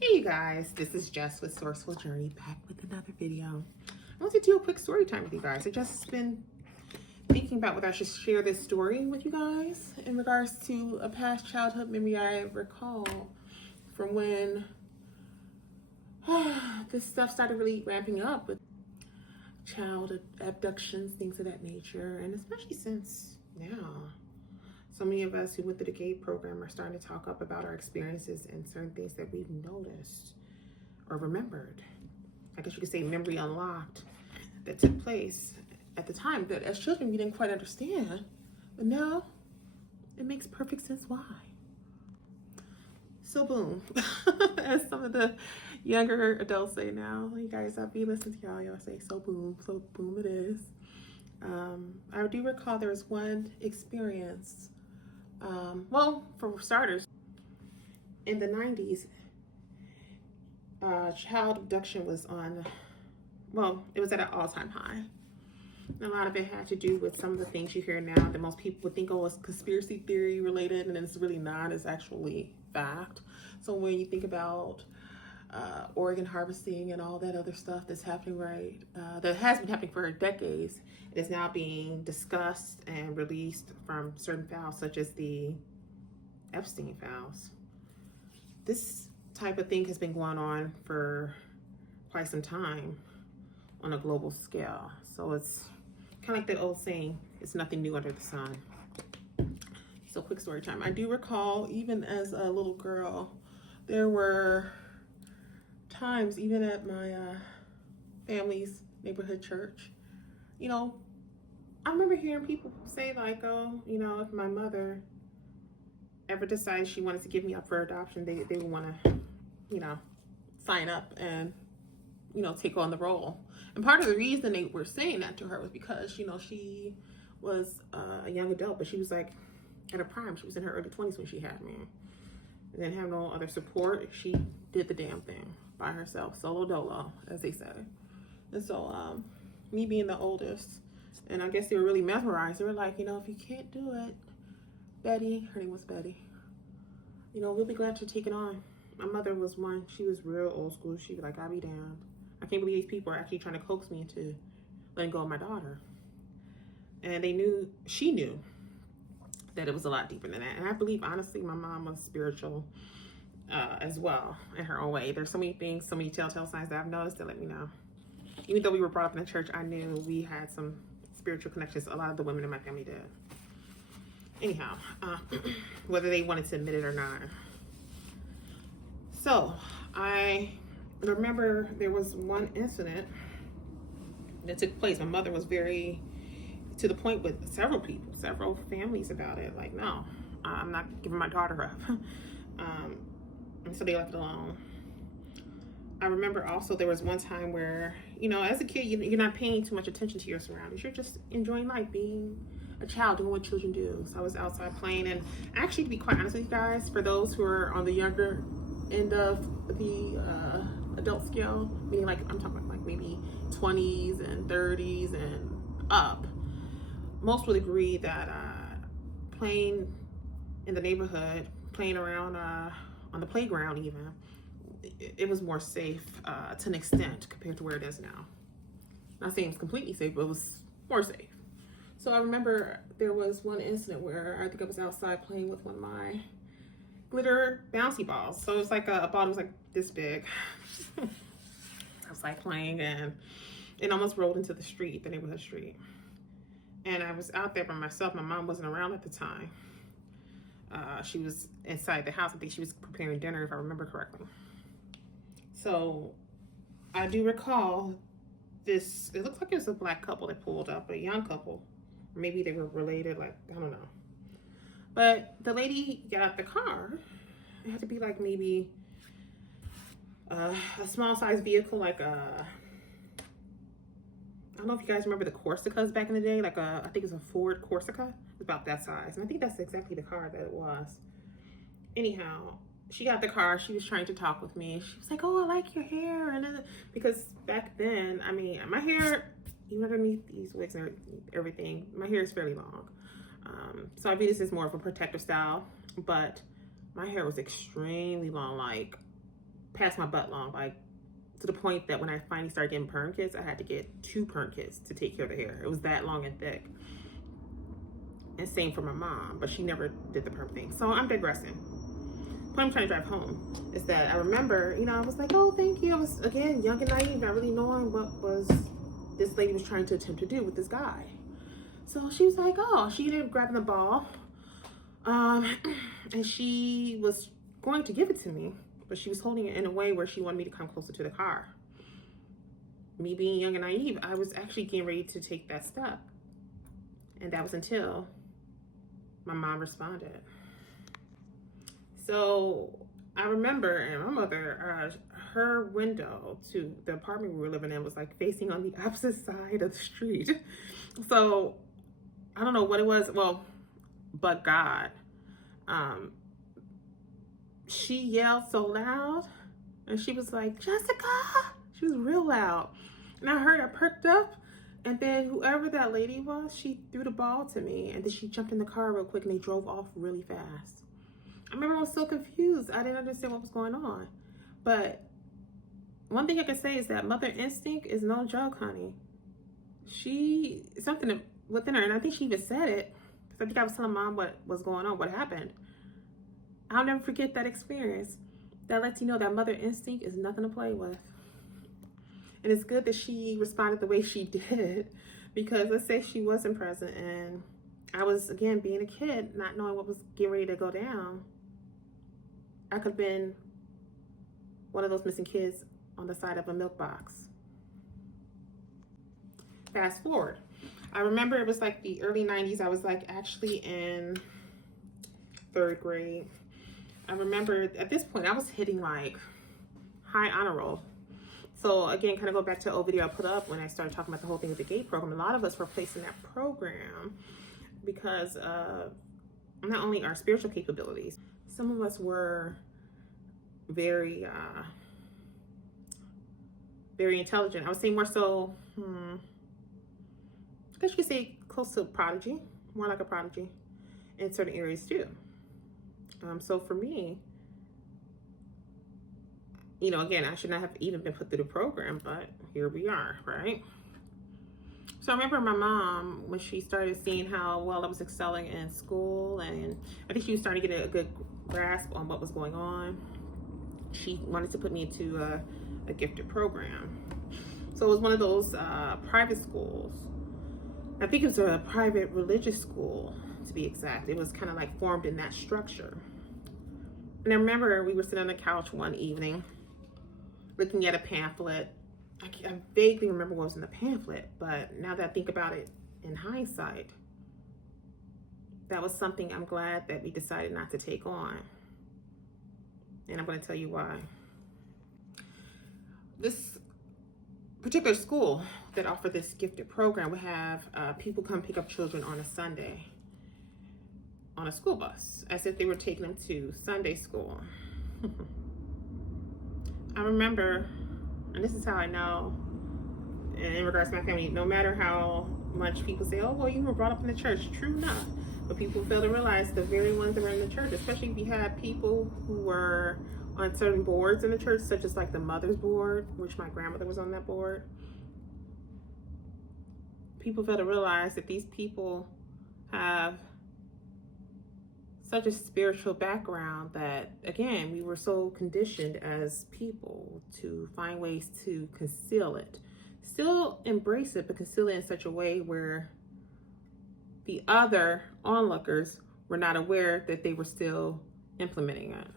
Hey you guys, this is Jess with Sourceful Journey back with another video. I want to do a quick story time with you guys. I just been thinking about whether I should share this story with you guys in regards to a past childhood memory I recall from when this stuff started really ramping up with child abductions, things of that nature, and especially since now so many of us who went through the GATE program are starting to talk up about our experiences and certain things that we've noticed or remembered. I guess you could say memory unlocked that took place at the time that as children we didn't quite understand. But now it makes perfect sense why. So boom, as some of the younger adults say now, you guys, I'll be listening to y'all say so boom it is. I do recall there was one experience. Well, for starters, in the 90s, child abduction was on, well, it was at an all-time high. And a lot of it had to do with some of the things you hear now that most people would think, oh, it's conspiracy theory related, and it's really not. It's actually fact. So when you think about organ harvesting and all that other stuff that's happening, right, that has been happening for decades, it is now being discussed and released from certain files, such as the Epstein files. This type of thing has been going on for quite some time on a global scale. So it's kind of like that old saying, it's nothing new under the sun. So quick story time. I do recall, even as a little girl, there were times, even at my family's neighborhood church, you know, I remember hearing people say like, oh, you know, if my mother ever decided she wanted to give me up for adoption, they would want to, you know, sign up and, you know, take on the role. And part of the reason they were saying that to her was because, you know, she was a young adult, but she was like at her prime. She was in her early 20s when she had me. And then have no other support. She did the damn thing by herself, solo dolo, as they say. And so me being the oldest, and I guess they were really mesmerized. They were like, you know, if you can't do it, Betty, her name was Betty, you know, we'll be glad to take it on. My mother was one. She was real old school. She'd be like, I'll be damned. I can't believe these people are actually trying to coax me into letting go of my daughter. And she knew that it was a lot deeper than that. And I believe, honestly, my mom was spiritual as well in her own way. There's so many things, so many telltale signs that I've noticed that let me know. Even though we were brought up in the church, I knew we had some spiritual connections. A lot of the women in my family did. Anyhow, whether they wanted to admit it or not. So I remember there was one incident that took place. My mother was very to the point with several people, several families about it. Like, no, I'm not giving my daughter up. And so they left it alone. I remember also there was one time where, you know, as a kid, you're not paying too much attention to your surroundings. You're just enjoying life, being a child, doing what children do. So I was outside playing, and actually, to be quite honest with you guys, for those who are on the younger end of the adult scale, meaning like I'm talking about like maybe 20s and 30s and up, most would agree that playing in the neighborhood, playing around on the playground even, it was more safe to an extent compared to where it is now. Not saying it's completely safe, but it was more safe. So I remember there was one incident where I think I was outside playing with one of my glitter bouncy balls. So it was like a ball that was like this big. I was like playing, and it almost rolled into the street, the neighborhood street. And I was out there by myself. My mom wasn't around at the time. She was inside the house. I think she was preparing dinner, if I remember correctly. So I do recall this, it looks like it was a black couple that pulled up, a young couple. Maybe they were related, like, I don't know. But the lady got out the car. It had to be like maybe a small size vehicle, like I don't know if you guys remember the Corsicas back in the day, like I think it's a Ford Corsica. It's about that size. And I think that's exactly the car that it was. Anyhow, she got the car. She was trying to talk with me. She was like, oh, I like your hair. And then, because back then, I mean, my hair, even underneath these wigs and everything, my hair is fairly long. So I view this as more of a protective style, but my hair was extremely long, like past my butt long, like to the point that when I finally started getting perm kits, I had to get 2 perm kits to take care of the hair. It was that long and thick. And same for my mom, but she never did the perm thing. So I'm digressing. The point I'm trying to drive home is that I remember, you know, I was like, oh, thank you. I was, again, young and naive, not really knowing what was this lady was trying to attempt to do with this guy. So she was like, oh, she ended up grabbing the ball. And she was going to give it to me, but she was holding it in a way where she wanted me to come closer to the car. Me being young and naive, I was actually getting ready to take that step. And that was until my mom responded. So I remember, and my mother, her window to the apartment we were living in was like facing on the opposite side of the street. So I don't know what it was, well, but God. She yelled so loud, and she was like, Jessica! She was real loud. And I heard, I perked up, and then whoever that lady was, she threw the ball to me, and then she jumped in the car real quick, and they drove off really fast. I remember I was so confused. I didn't understand what was going on. But one thing I can say is that mother instinct is no joke, honey. Something within her, and I think she even said it, because I think I was telling mom what was going on, what happened. I'll never forget that experience. That lets you know that mother instinct is nothing to play with. And it's good that she responded the way she did, because let's say she wasn't present and I was, again, being a kid, not knowing what was getting ready to go down. I could have been one of those missing kids on the side of a milk box. Fast forward. I remember it was like the early 90s. I was like actually in 3rd grade. I remember at this point I was hitting like high honor roll. So again, kind of go back to the old video I put up when I started talking about the whole thing with the GATE program. A lot of us were placed in that program because of not only our spiritual capabilities, some of us were very intelligent. I would say more so, I guess you could say close to prodigy, more like a prodigy in certain areas too. So for me, you know, again, I should not have even been put through the program, but here we are, right? So I remember my mom, when she started seeing how well I was excelling in school, and I think she was starting to get a good grasp on what was going on, she wanted to put me into a gifted program. So it was one of those private schools. I think it was a private religious school, to be exact. It was kind of like formed in that structure. And I remember we were sitting on the couch one evening looking at a pamphlet. I vaguely remember what was in the pamphlet, but now that I think about it in hindsight, that was something I'm glad that we decided not to take on. And I'm going to tell you why. This particular school that offered this gifted program would have people come pick up children on a Sunday on a school bus, as if they were taking them to Sunday school. I remember, and this is how I know, in regards to my family, no matter how much people say, oh, well, you were brought up in the church, true enough, but people fail to realize the very ones that were in the church, especially if you had people who were on certain boards in the church, such as like the mother's board, which my grandmother was on that board. People fail to realize that these people have such a spiritual background that, again, we were so conditioned as people to find ways to conceal it. Still embrace it, but conceal it in such a way where the other onlookers were not aware that they were still implementing it.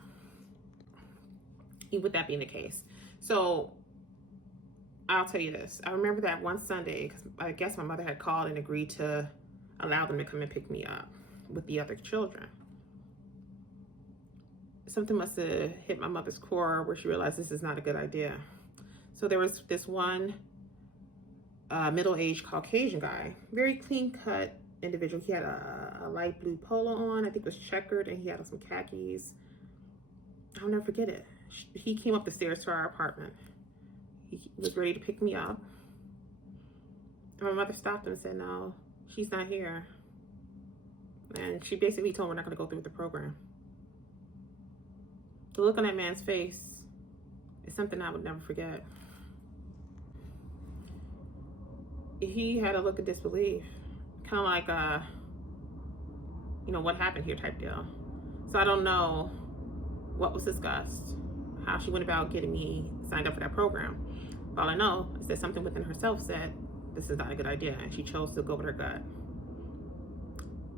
With that being the case. So I'll tell you this. I remember that one Sunday, because I guess my mother had called and agreed to allow them to come and pick me up with the other children. Something must have hit my mother's core where she realized this is not a good idea. So there was this one middle-aged Caucasian guy, very clean-cut individual. He had a light blue polo on, I think it was checkered, and he had some khakis. I'll never forget it. He came up the stairs to our apartment. He was ready to pick me up. And my mother stopped him and said, no, she's not here. And she basically told him we're not going to go through with the program. The look on that man's face It's something I would never forget. He had a look of disbelief, kind of like what happened here type deal. So I don't know what was discussed, how she went about getting me signed up for that program. All I know is that something within herself said this is not a good idea, and she chose to go with her gut.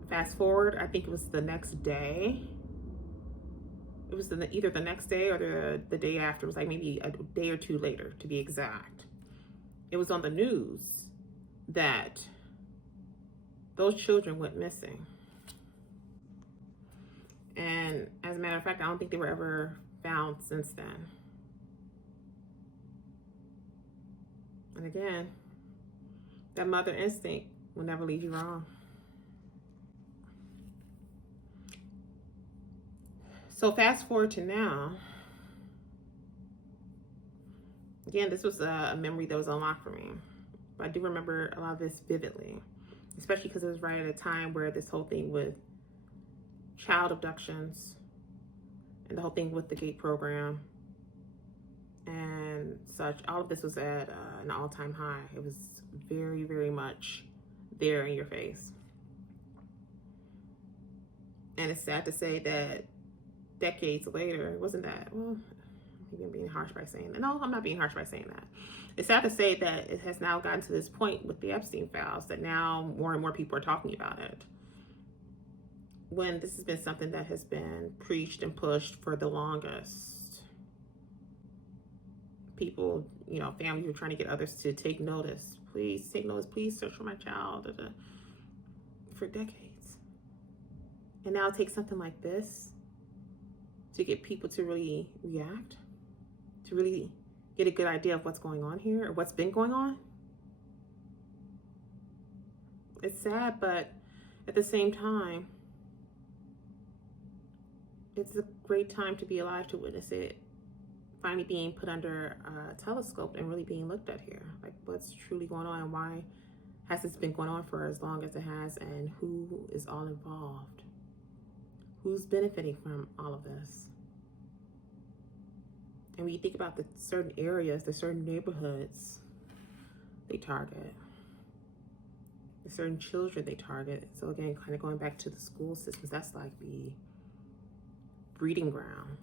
Fast forward, I think it was the next day. It was either the next day or the day after. It was like maybe a day or two later, to be exact. It was on the news that those children went missing. And as a matter of fact, I don't think they were ever found since then. And again, that mother instinct will never lead you wrong. So fast forward to now. Again, this was a memory that was unlocked for me. But I do remember a lot of this vividly, especially because it was right at a time where this whole thing with child abductions and the whole thing with the GATE program and such, all of this was at an all-time high. It was very, very much there in your face. And it's sad to say that decades later, it wasn't that, well, maybe I'm being harsh by saying that. No, I'm not being harsh by saying that. It's sad to say that it has now gotten to this point with the Epstein files that now more and more people are talking about it, when this has been something that has been preached and pushed for the longest. People, families are trying to get others to take notice. Please take notice. Please search for my child. For decades. And now it takes something like this to get people to really react, to really get a good idea of what's going on here or what's been going on. It's sad, but at the same time, it's a great time to be alive to witness it finally being put under a telescope and really being looked at here. Like, what's truly going on and why has this been going on for as long as it has, and who is all involved? Who's benefiting from all of this? And when you think about the certain areas, the certain neighborhoods they target, the certain children they target. So again, kind of going back to the school systems, that's like the breeding ground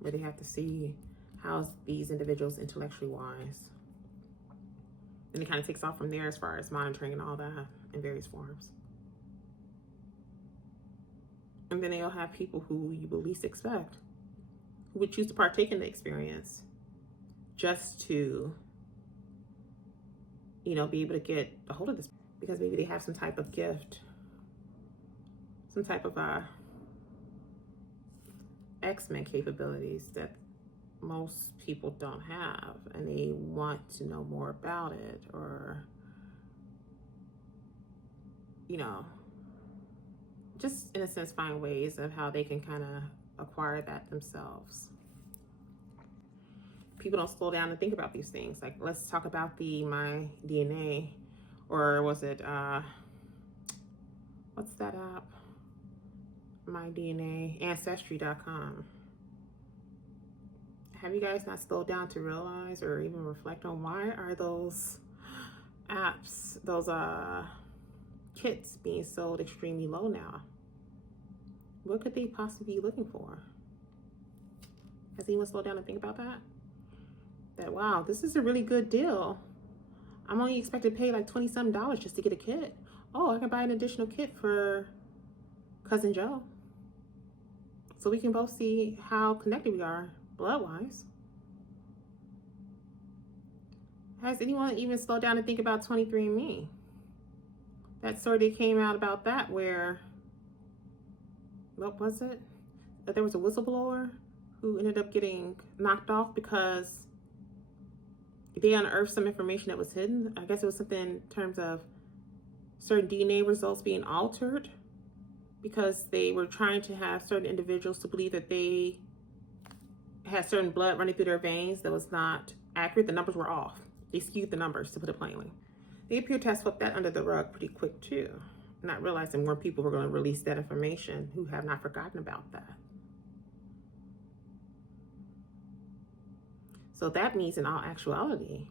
where they have to see how these individuals intellectually wise. And it kind of takes off from there as far as monitoring and all that in various forms. And then they'll have people who you will least expect, who would choose to partake in the experience just to, be able to get a hold of this, because maybe they have some type of gift, some type of X-Men capabilities that most people don't have, and they want to know more about it, or, just in a sense find ways of how they can kind of acquire that themselves. People don't slow down and think about these things. Like, let's talk about the My DNA, or was it, what's that app? My DNA, Ancestry.com. Have you guys not slowed down to realize or even reflect on why are those apps, those kits being sold extremely low now? What could they possibly be looking for? Has anyone slowed down to think about that? That, wow, this is a really good deal. I'm only expected to pay like $20-something just to get a kit. Oh, I can buy an additional kit for Cousin Joe, so we can both see how connected we are blood-wise. Has anyone even slowed down to think about 23andMe? That story that came out about that, where, what was it? That there was a whistleblower who ended up getting knocked off because they unearthed some information that was hidden. I guess it was something in terms of certain DNA results being altered because they were trying to have certain individuals to believe that they had certain blood running through their veins that was not accurate. The numbers were off. They skewed the numbers, to put it plainly. They appear to have swept that under the rug pretty quick too, not realizing more people were going to release that information who have not forgotten about that. So that means in all actuality,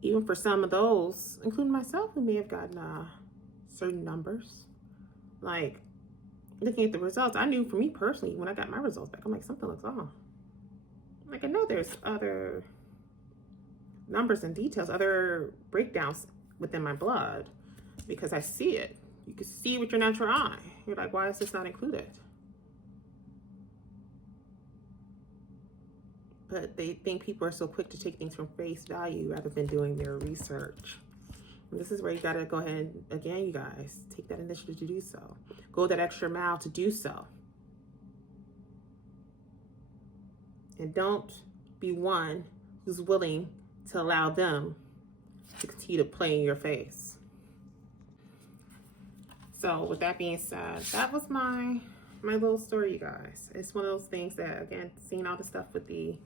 even for some of those, including myself, who may have gotten certain numbers, like looking at the results, I knew for me personally, when I got my results back, I'm like, something looks off. Like, I know there's other numbers and details, other breakdowns within my blood, because I see it. You can see with your natural eye. You're like, why is this not included? But they think people are so quick to take things from face value rather than doing their research. And this is where you got to go ahead and, again, you guys, take that initiative to do so. Go that extra mile to do so. And don't be one who's willing to allow them to continue to play in your face. So with that being said, that was my little story, you guys. It's one of those things that, again, seeing all the stuff with the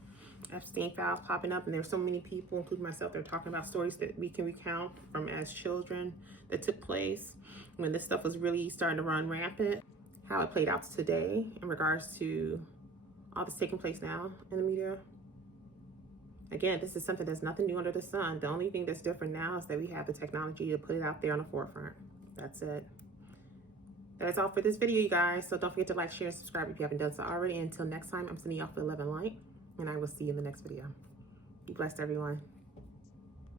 Epstein files popping up, and there's so many people, including myself, they're talking about stories that we can recount from as children that took place when this stuff was really starting to run rampant, how it played out today in regards to all that's taking place now in the media. Again, this is something that's nothing new under the sun. The only thing that's different now is that we have the technology to put it out there on the forefront. That's it. That's all for this video, you guys. So don't forget to like, share, and subscribe if you haven't done so already. Until next time, I'm sending you off with 11 light, and I will see you in the next video. Be blessed, everyone.